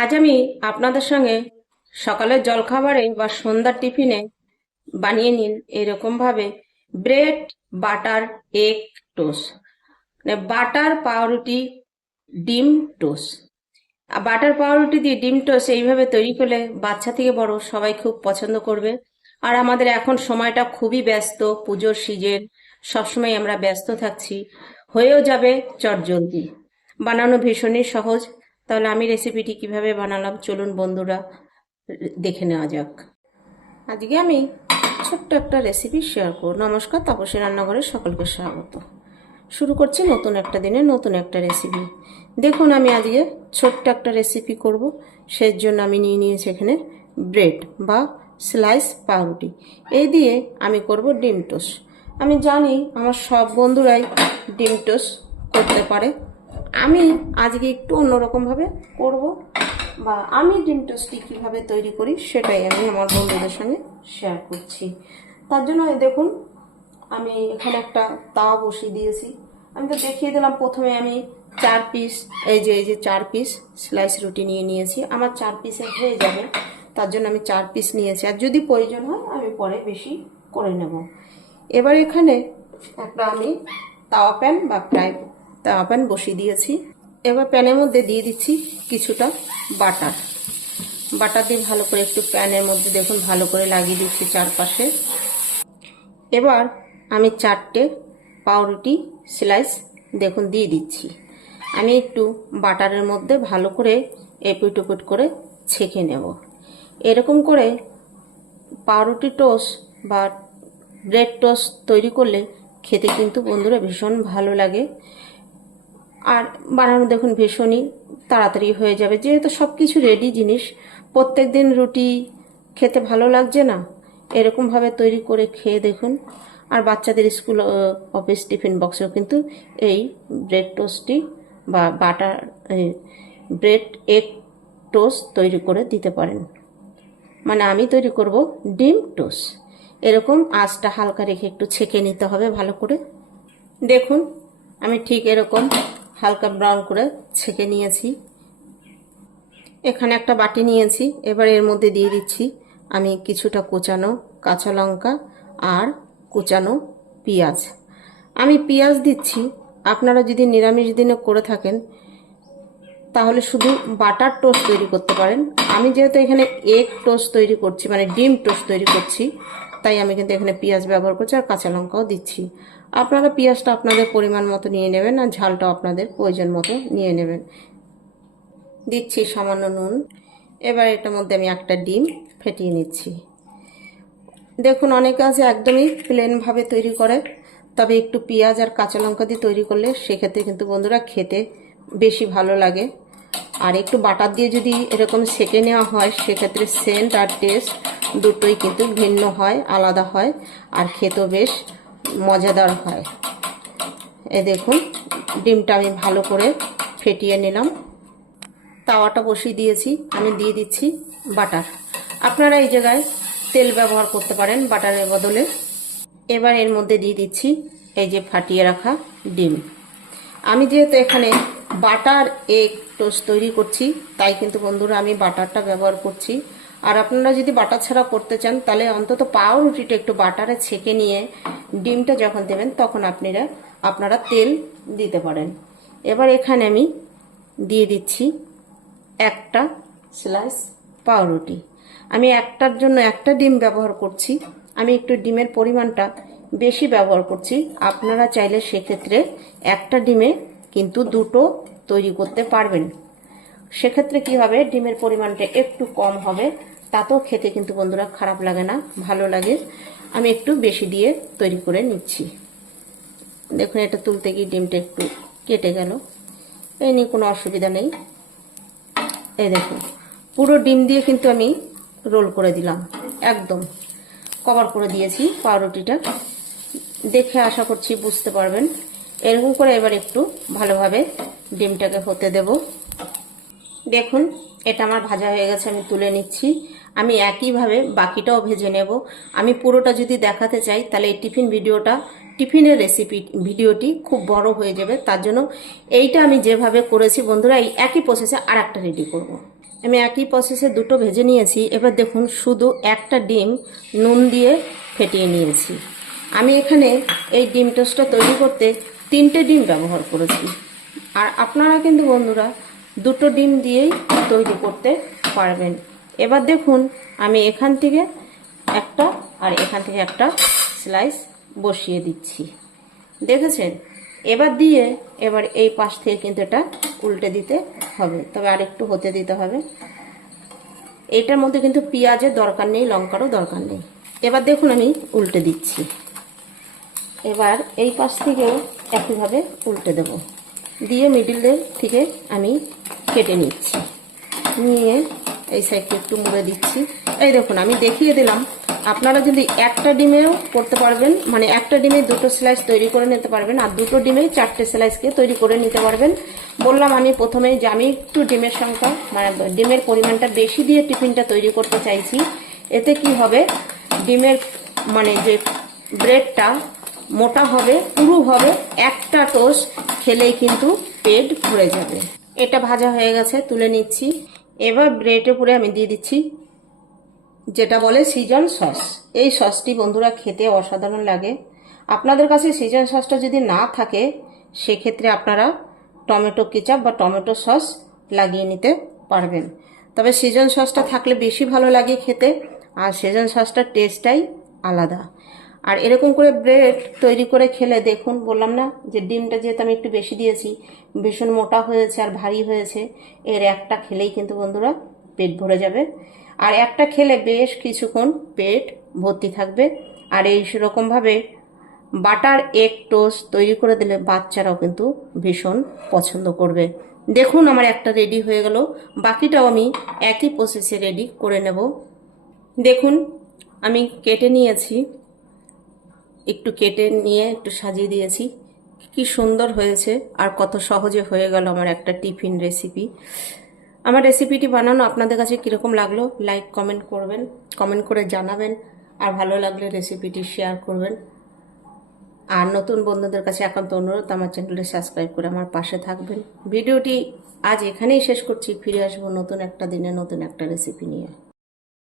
আজ আমি আপনাদের সঙ্গে সকালের জলখাবারে বা সন্ধ্যার টিফিনে বানিয়ে নিন এরকমভাবে ব্রেড, বাটার, এগ টোস্ট। মানে বাটার, পাউরুটি, ডিম টোস্ট। আর বাটার, পাউরুটি দিয়ে ডিম টোস্ট এইভাবে তৈরি করলে বাচ্চা থেকে বড় সবাই খুব পছন্দ করবে। আর আমাদের এখন সময়টা খুবই ব্যস্ত, পুজোর সিজন, সবসময় আমরা ব্যস্ত থাকছি। হয়েও যাবে চটজলদি। বানানো ভীষণই সহজ। তাহলে আমি রেসিপিটি কীভাবে বানালাম? চলুন বন্ধুরা, দেখে নেওয়া যাক। আজকে আমি ছোট্ট একটা রেসিপি শেয়ার করব। নমস্কার, তাপসী রান্নাঘরে সকলকে স্বাগত। শুরু করছি নতুন একটা দিনে নতুন একটা রেসিপি দেখুন, আমি আজকে ছোট্ট একটা রেসিপি করব। সেই জন্য আমি নিয়ে নিয়েছি এখানে ব্রেড বা স্লাইস পাউরুটি। এই দিয়ে আমি করব ডিম টোস্ট। আমি জানি আমার সব বন্ধুরাই ডিম টোস্ট করতে পারে। আমি আজকে একটু অন্যরকমভাবে করব বা আমি ডিম টোস্টটি কীভাবে তৈরি করি সেটাই আমি আমার বন্ধুদের সঙ্গে শেয়ার করছি। তার জন্য দেখুন, আমি এখানে একটা তাওয়া বসিয়ে দিয়েছি। আমি তো দেখিয়ে দিলাম, প্রথমে আমি চার পিস এই যে এই যে চার পিস স্লাইস রুটি নিয়ে নিয়েছি। আমার চার পিসে হয়ে যাবে, তার জন্য আমি চার পিস নিয়েছি। আর যদি প্রয়োজন হয়, আমি পরে বেশি করে নেব। এবার এখানে একটা আমি তাওয়া প্যান বা ফ্রাই তাওয়া প্যান বসিয়ে দিয়েছি। এবার প্যানের মধ্যে দিয়ে দিচ্ছি কিছুটা বাটার। বাটার দিয়ে ভালো করে একটু প্যানের মধ্যে দেখুন, ভালো করে লাগিয়ে দিচ্ছি চারপাশে। এবার আমি চারটে পাউরুটি স্লাইস দেখুন দিয়ে দিচ্ছি। আমি একটু বাটারের মধ্যে ভালো করে এপিট উপিট করে ছেঁকে নেব। এরকম করে পাউরুটি টোস্ট বা ব্রেড টোস্ট তৈরি করলে খেতে কিন্তু বন্ধুরা ভীষণ ভালো লাগে। আর বানানো দেখুন ভীষণই তাড়াতাড়ি হয়ে যাবে। যেহেতু সব কিছু রেডি জিনিস প্রত্যেক দিন রুটি খেতে ভালো লাগছে না এরকমভাবে তৈরি করে খেয়ে দেখুন। আর বাচ্চাদের স্কুল অফিস টিফিন বক্সেও কিন্তু এই ব্রেড টোস্টটি বা বাটার ব্রেড এগ টোস্ট তৈরি করে দিতে পারেন। মানে আমি তৈরি করব ডিম টোস্ট এরকম আঁচটা হালকা রেখে একটু ছেঁকে নিতে হবে ভালো করে। দেখুন, আমি ঠিক এরকম হালকা ব্রাউন করে ছেঁকে নিয়েছি। এখানে একটা বাটি নিয়েছি। এবার এর মধ্যে দিয়ে দিচ্ছি আমি কিছুটা কুচানো কাঁচা লঙ্কা আর কুচানো পেঁয়াজ। আমি পেঁয়াজ দিচ্ছি। আপনারা যদি নিরামিষ দিনে করে থাকেন, তাহলে শুধু বাটার টোস্ট তৈরি করতে পারেন। আমি যেহেতু এখানে এগ টোস্ট তৈরি করছি মানে ডিম টোস্ট তৈরি করছি তাই আমি কিন্তু এখানে পেঁয়াজ ব্যবহার করছি আর কাঁচা লঙ্কাও দিচ্ছি। আপনারা পেঁয়াজটা আপনাদের পরিমাণ মতো নিয়ে নেবেন আর ঝালটা আপনাদের প্রয়োজন মতো নিয়ে নেবেন। দিচ্ছি সামান্য নুন। এবার এটার মধ্যে আমি একটা ডিম ফেটিয়ে নিচ্ছি। দেখুন, অনেকে আছে একদমই প্লেনভাবে তৈরি করে, তবে একটু পেঁয়াজ আর কাঁচা লঙ্কা দিয়ে তৈরি করলে সেক্ষেত্রে কিন্তু বন্ধুরা খেতে বেশি ভালো লাগে। আর একটু বাটার দিয়ে যদি এরকম সেকে নেওয়া হয়, সেক্ষেত্রে সেন্ট আর টেস্ট দুটোই কিন্তু ভিন্ন হয়, আলাদা হয়, আর খেতেও বেশ মজাদার হয়। এ দেখুন, ডিমটা আমি ভালো করে ফেটিয়ে নিলাম। তাওয়াটা বসিয়ে দিয়েছি, আমি দিয়ে দিচ্ছি বাটার। আপনারা এই জায়গায় তেল ব্যবহার করতে পারেন বাটারের বদলে। এবার এর মধ্যে দিয়ে দিচ্ছি এই যে ফাটিয়ে রাখা ডিম। আমি যেহেতু এখানে বাটার এগ টোস্ট তৈরি করছি, তাই কিন্তু বন্ধুরা আমি বাটারটা ব্যবহার করছি। আর আপনারা যদি বাটার ছাড়া করতে চান, তাহলে অন্তত পাউরুটিটা একটু বাটারে ছেঁকে নিয়ে ডিমটা যখন দেবেন, তখন আপনারা আপনারা তেল দিতে পারেন। এবার এখানে আমি দিয়ে দিচ্ছি একটা স্লাইস পাউরুটি। আমি একটার জন্য একটা ডিম ব্যবহার করছি। আমি একটু ডিমের পরিমাণটা বেশি ব্যবহার করছি। আপনারা চাইলে সেক্ষেত্রে একটা ডিমে কিন্তু দুটো তৈরি করতে পারবেন। সেক্ষেত্রে কি হবে? ডিমের পরিমাণটা একটু কম হবে। তাতেও খেতে কিন্তু বন্ধুরা খারাপ লাগে না, ভালো লাগে। আমি একটু বেশি দিয়ে তৈরি করে নিচ্ছি। দেখুন, এটা তুলতে গিয়ে ডিমটা একটু কেটে গেল। এই নিয়ে কোনো অসুবিধা নেই। এই দেখুন, পুরো ডিম দিয়ে কিন্তু আমি রোল করে দিলাম। একদম কভার করে দিয়েছি পাউরুটিটা। দেখে আশা করছি বুঝতে পারবেন। এরকম করে এবার একটু ভালোভাবে ডিমটাকে হতে দেব। দেখুন, এটা আমার ভাজা হয়ে গেছে, আমি তুলে নিচ্ছি। আমি একইভাবে বাকিটাও ভেজে নেব। আমি পুরোটা যদি দেখাতে চাই, তাহলে এই টিফিন ভিডিওটা, টিফিনের রেসিপি ভিডিওটি খুব বড় হয়ে যাবে। তার জন্য এইটা আমি যেভাবে করেছি, বন্ধুরা, এই একই প্রসেসে আর একটা রেডি করব। আমি একই প্রসেসে দুটো ভেজে নিয়েছি। এবার দেখুন, শুধু একটা ডিম নুন দিয়ে ফেটিয়ে নিয়েছি। আমি এখানে এই ডিম টোস্টটা তৈরি করতে তিনটে ডিম ব্যবহার করেছি। আর আপনারা কিন্তু, বন্ধুরা দুটো ডিম দিয়েই তৈরি করতে পারবেন। এবার দেখুন, আমি এখান থেকে একটা আর এখান থেকে একটা স্লাইস বসিয়ে দিচ্ছি। দেখেছেন? এবার দিয়ে এবার এই পাশ থেকে কিন্তু এটা উল্টে দিতে হবে। তবে আর একটু হতে দিতে হবে। এটার মধ্যে কিন্তু পেঁয়াজের দরকার নেই, লঙ্কারও দরকার নেই। এবার দেখুন, আমি উল্টে দিচ্ছি। এবার এই পাশ থেকেও একইভাবে উল্টে দেব। দিয়ে মিডিলের থেকে আমি কেটে নিচ্ছি। নিয়ে এই সাইডটা একটু মুড়ে দিচ্ছি। এই দেখুন, আমি দেখিয়ে দিলাম। আপনারা যদি একটা ডিমেও করতে পারবেন মানে একটা ডিমে দুটো স্লাইস তৈরি করে নিতে পারবেন, আর দুটো ডিমে চারটে স্লাইসকে তৈরি করে নিতে পারবেন। বললাম আমি প্রথমেই যে আমি একটু ডিমের সংখ্যা মানে ডিমের পরিমাণটা বেশি দিয়ে টিফিনটা তৈরি করতে চাইছি। এতে কি হবে? ডিমের মানে যে ব্রেডটা মোটা হবে, পুরু হবে, একটা টোস্ট খেলেই কিন্তু পেট ভরে যাবে। এটা ভাজা হয়ে গেছে, তুলে নিচ্ছি। এবার ব্রেডের উপরে আমি দিয়ে দিচ্ছি যেটা বলে সিজন সস এই সসটি বন্ধুরা খেতে অসাধারণ লাগে। আপনাদের কাছে সিজন সসটা যদি না থাকে, সেক্ষেত্রে আপনারা টমেটো কেচাপ বা টমেটো সস লাগিয়ে নিতে পারবেন। তবে সিজন সসটা থাকলে বেশি ভালো লাগে খেতে, আর সিজন সসটার টেস্টটাই আলাদা। আর এরকম করে ব্রেড তৈরি করে খেলে দেখুন, বললাম না যে ডিমটা যেহেতু আমি একটু বেশি দিয়েছি, ভীষণ মোটা হয়েছে আর ভারী হয়েছে, এর একটা খেলেই কিন্তু বন্ধুরা পেট ভরে যাবে। আর একটা খেলে বেশ কিছুক্ষণ পেট ভর্তি থাকবে। আর এই সেরকমভাবে বাটার, এগ টোস্ট তৈরি করে দিলে বাচ্চারাও কিন্তু ভীষণ পছন্দ করবে। দেখুন আমার একটা রেডি হয়ে গেল, বাকিটাও আমি একই প্রসেসে রেডি করে নেব। দেখুন, আমি কেটে নিয়েছি। একটু কেটে নিয়ে একটু সাজিয়ে দিয়েছি। কি সুন্দর হয়েছে আর কত সহজে হয়ে গেল আমার একটা টিফিন রেসিপি আমার রেসিপিটি বানানো আপনাদের কাছে কীরকম লাগল লাইক কমেন্ট করবেন কমেন্ট করে জানাবেন আর ভালো লাগলে রেসিপিটি শেয়ার করবেন। আর নতুন বন্ধুদের কাছে একান্ত অনুরোধ, আমার চ্যানেলটি সাবস্ক্রাইব করে আমার পাশে থাকবেন। ভিডিওটি আজ এখানেই শেষ করছি, ফিরে আসব নতুন একটা দিনে, নতুন একটা রেসিপি নিয়ে।